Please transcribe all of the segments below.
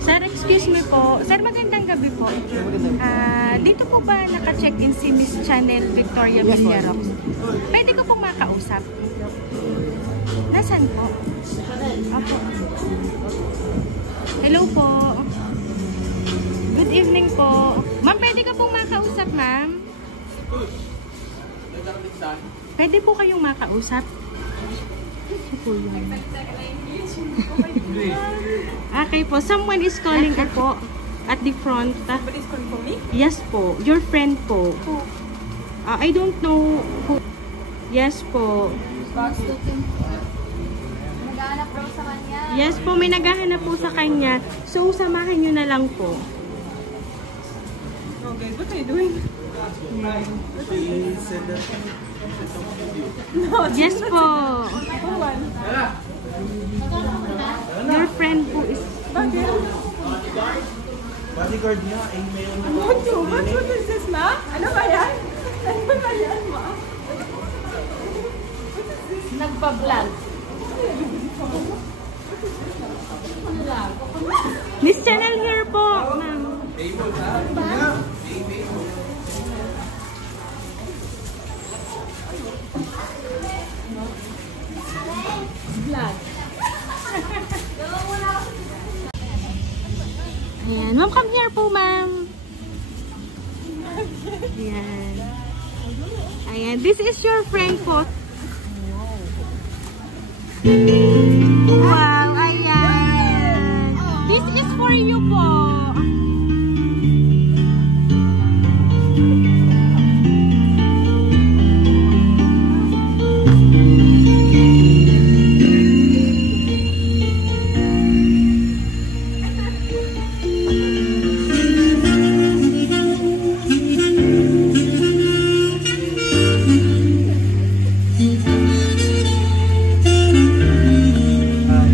Sir, excuse me po. Sir, magandang gabi po. Dito po ba naka-check-in si Miss Chanel Victoria Villarox? Pwede ko pong makausap? Nasaan po? Opo. Hello po. Good evening po. Ma'am, pwede ko pong makausap, ma'am? Pwede po kayong makausap? Okay po. Someone is calling po at the front. Somebody is calling for me? Yes po. Your friend po. Who? I don't know who. Yes po. Naghahanap daw sa kanya. Yes po. May naghahanap po sa kanya. So, samahan nyo na lang po. Okay, what are you doing? No, Yes po. who one? Your friend po is... Bakit? Bodyguard niya, email mo. What is this, ma? Ano ba yan? Ano ba yan, ma? Nagpa-vlog. Miss Chanel here po, ma'am. Vlog. Ayan. Ma'am, come here po, ma'am. Ayan. Ayan. This is your friend po. Wow, ayan. This is for you po.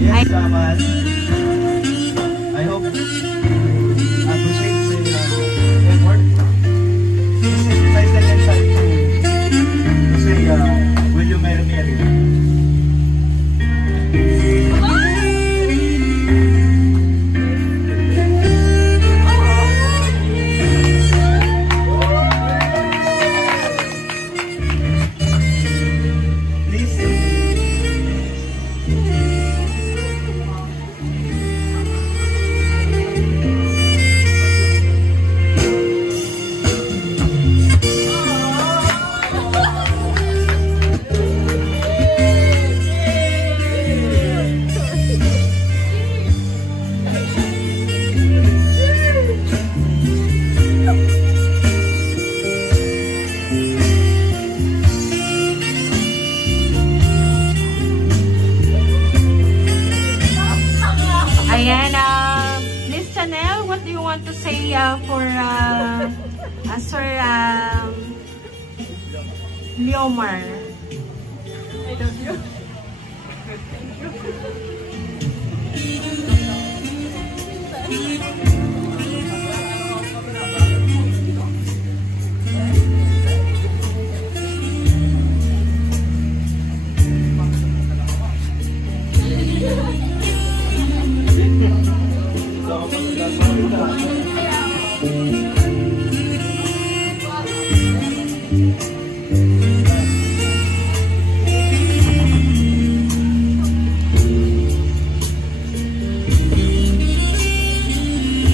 Yes, Saman. I hope appreciate the effort. This is my second time to say, will you marry me again? Ayan, Miss Chanel, what do you want to say for Sir Leomar? I love you.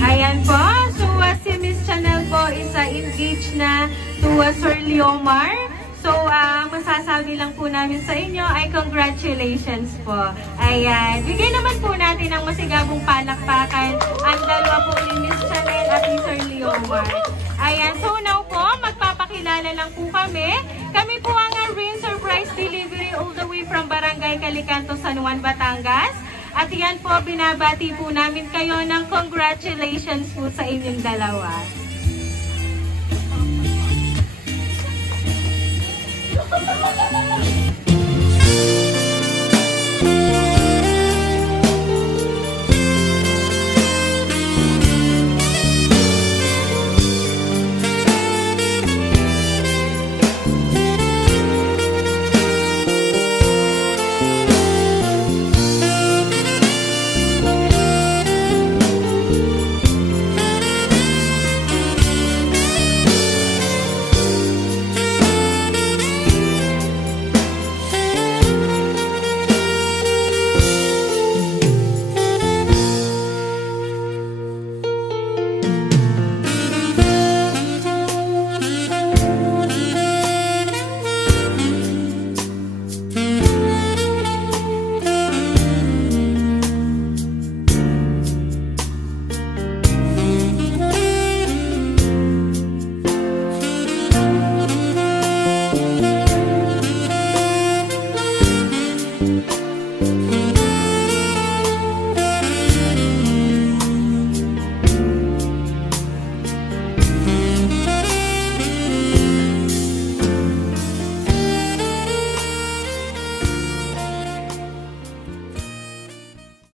Ayan po. So, si Miss Chanel po is engaged na to Sir Leomar. So, masasabi lang po namin sa inyo ay congratulations po. Ayan. Bigyan naman po natin ng masigabong palakpakan ang dalawa po ni Miss Chanel at ni Sir Leomar. Ayan. So, now po, magpapakilala lang po kami. Kami po ang Rain Surprise Delivery all the way from Barangay Calicanto, San Juan, Batangas. At yan po, binabati po namin kayo ng congratulations po sa inyong dalawa.